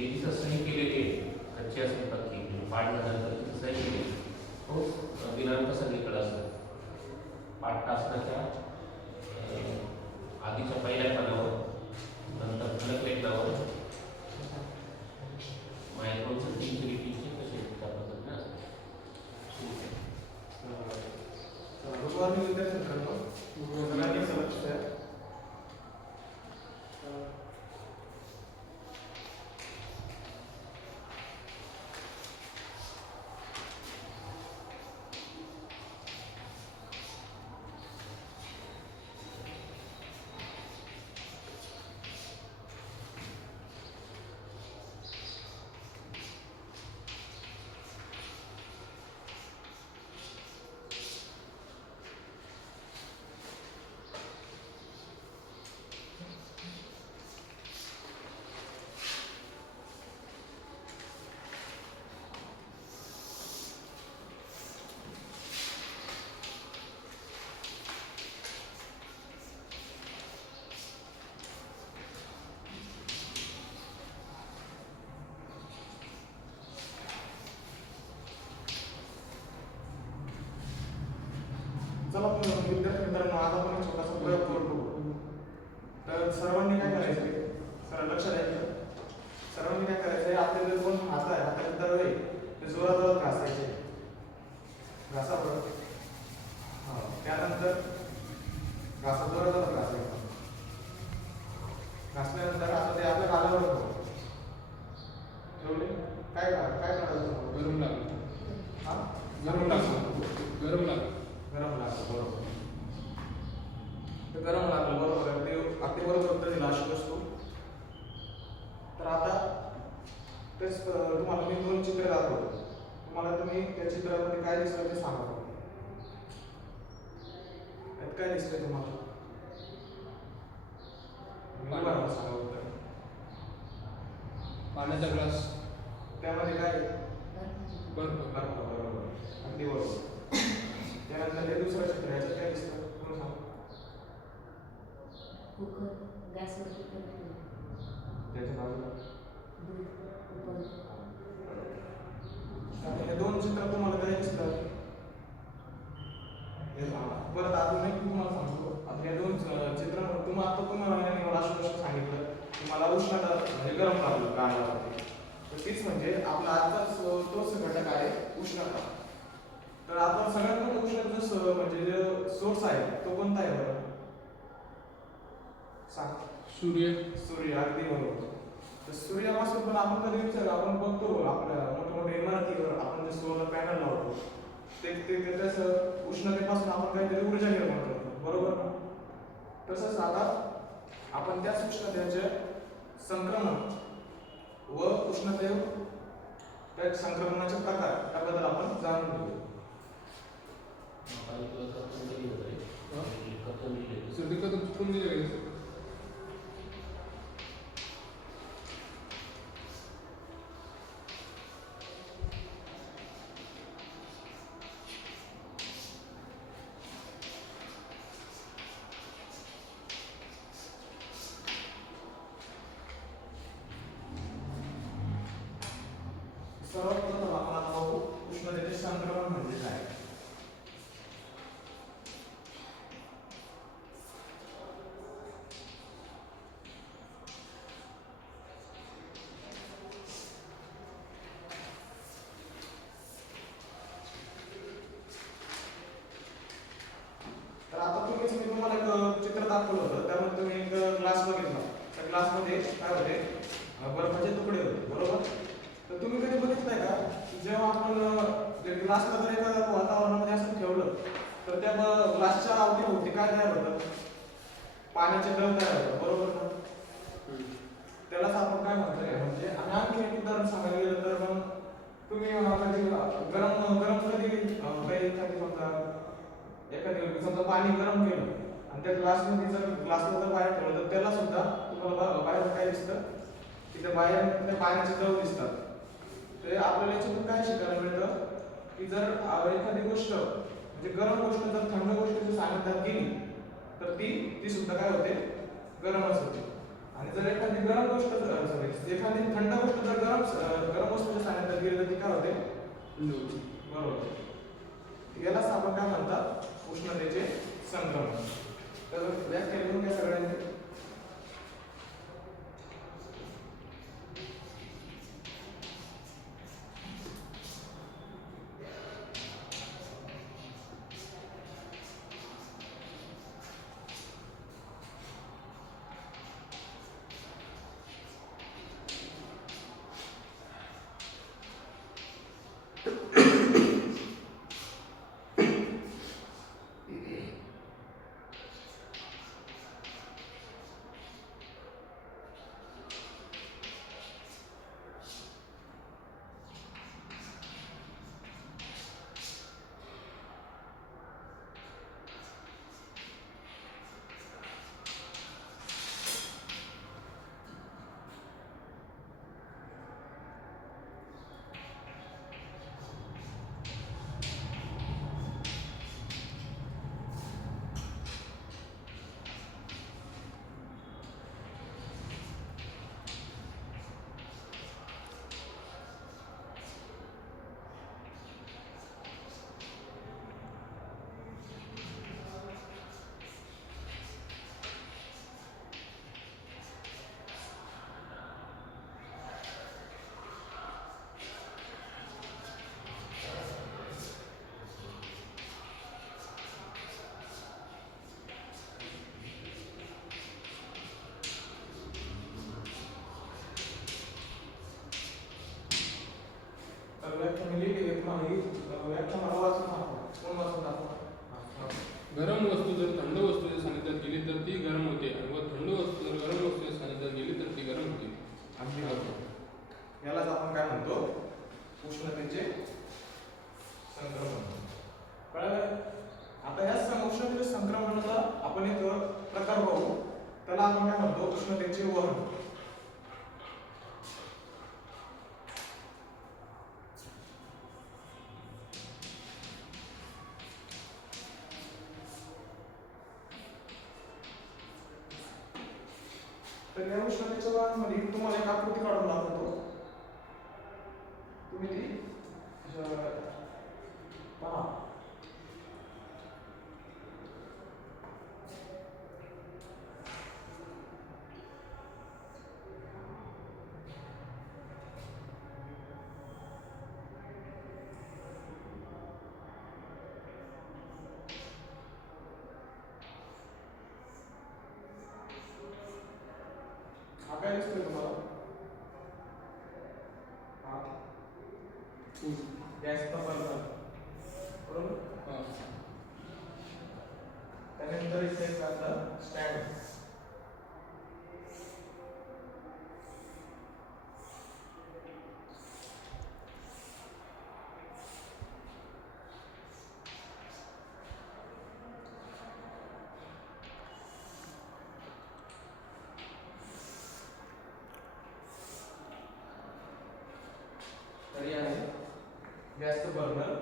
तिथं सही केलेली आहे कच्ची असेल पक्की पाडल्यानंतर तिथं सही केली तो दिनांक सगळीकडे असतो. पाठतासनाच्या आधीच्या पहिल्या पानावर नंतर फलक लेखनावर मायक्रोनचं 3 लिपीचे कसे त्या पद्धतीने असतात. गुरुवारी विद्यार्थी करतो सगळ्यांनी लक्ष द्या. चला विद्यार्थी मित्रांनो आता आपण एक छोटासा प्रयोग करू. तर सर्वांनी काय करायचं सर लक्ष द्यायचं. सर्वांनी काय करायचं आपले दोन हात आहे हाताचे तळवे ते जोरात घासायचे. घासा बरं. त्यानंतर घासा जोरात घासायचा. घासल्यानंतर आता ते आपल्या गालावर ठेवले. काय काय करायचं गरम लागलं. हा गरम लागलं. गरम लागलं. गरम लागलं बरोबर. गरम लागलं बरोबर आहे. ते अगदी बरोबर तरी नाशिक असतो. तर आता तेच तुम्हाला मी 2 चित्र दाखवतो. तुम्हाला तुम्ही त्या चित्रामध्ये काय दिसलं ते सांगा. यात काय दिसतंय तुम्हाला? मला सांगा उत्तर. पाण्याचा ग्लास. त्यामध्ये काय बरोबर. बरोबर अगदी बरोबर. त्यानंतर हे दुसरं चित्र याच्यात काय दिसतं तुम्ही सांगा. कुकर गॅसवर कुकर त्याच्या बाजूला दूध उकळून. हे 2 चित्र तुम्हाला काय दिसतात? परत अजून एक तुम्हाला सांगतो. आता हे 2 चित्र तुम्हाला राष्ट्र सांगितलं की मला उष्णता म्हणजे गरम लागलं गाण्यावरती. तर तीच म्हणजे आपला आजचाच तोच घटक आहे उष्णता. तर आपण सगळ्यात मोठं उष्णतेचं म्हणजे जे सोर्स आहे तो कोणता आहे बरं सांग. सूर्य. सूर्य अगदी बरोबर. तर सूर्यापासून पण आपण कधी विचार आपण बघतो आपल्या मोठ्या इमारतीवर आपण जे सोलर पॅनल लावतो ते त्याचं उष्णतेपासून आपण काहीतरी ऊर्जा निर्माण करतो बरोबर ना. तसंच आता आपण त्याच उष्णतेचे संक्रमण व उष्णते त्या संक्रमणाचे प्रकार त्याबद्दल आपण जाणून घेऊ. सर ते कधी चुकून दिले का? सर्वप्रथम आपण आता बघू उष्णतेचे संक्रमण म्हणजे काय. तर आता मी तुम्हाला एक चित्र दाखवलं होतं. त्यामध्ये तुम्ही एक ग्लास बघितला. त्या ग्लासमध्ये काय होते बर्फाचे तुकडे होते बरोबर. तर तुम्ही कधी बघितलंय का जेव्हा आपण ग्लासला जर एका वातावरणामध्ये असं ठेवलं तर त्या ग्लासच्या अवतीभोवती काय तयार होतं पाण्याचे द्रव तयार होतात बरोबर ना. त्यालाच आपण काय म्हणतोय म्हणजे आणखी एक उदाहरण सांगायला गेलं तर मग तुम्ही कधी गरम कधी काही एखादी समजा पाणी गरम केलं आणि त्या ग्लासला जर बाहेर ठेवलं तर त्याला सुद्धा तुम्हाला बाहेर काय दिसतं की त्या बाहेर पाण्याचे द्रव दिसतात. तर आपल्याला याच्यातून काय शिकायला मिळतं की जर एखादी गोष्ट म्हणजे गरम गोष्ट जर थंड गोष्टीच्या सानिध्यात गेली तर ती सुद्धा काय होते गरमच होते. आणि जर एखादी गरम गोष्ट एखादी थंड गोष्ट जर गरम वस्तूच्या सानिध्यात गेली तर ती काय होते? थंड होते. बरोबर. यालाच आपण काय म्हणतात? उष्णतेचे संक्रमण. तर व्याख्या लिहून घ्या सगळ्यांनी. तर व्याख्या मी लिहिली आहे. पुन्हा ही व्याख्या मला वाचून दाखवा. कोण वाचून दाखवा? गरम वस्तू जर थंड वस्तूच्या सानिध्यात गेली तर ती गरम होते आणि व थंड वस्तू जर गरम वस्तूच्या सानिध्यात गेली तर ती गरम होते. अगदी बरोबर. यालाच आपण काय म्हणतो? उष्णतेचे संक्रमण. कळलं? आता या उष्णतेचे संक्रमणाचा आपण एक प्रकार बघू. त्याला आपण काय म्हणतो? उष्णतेचे वहन. तर या उष्णतेच्या वहनामध्ये तुम्हाला एक आकृती काढून दाखवतो. तुम्ही ती पहा. हा काय दिसतोय तुम्हाला? हा गॅसचा बर्नर. बरोबर? हां. त्यानंतर इथे एक असतं स्टँड. तर हे आहे गॅसचं बर्नर.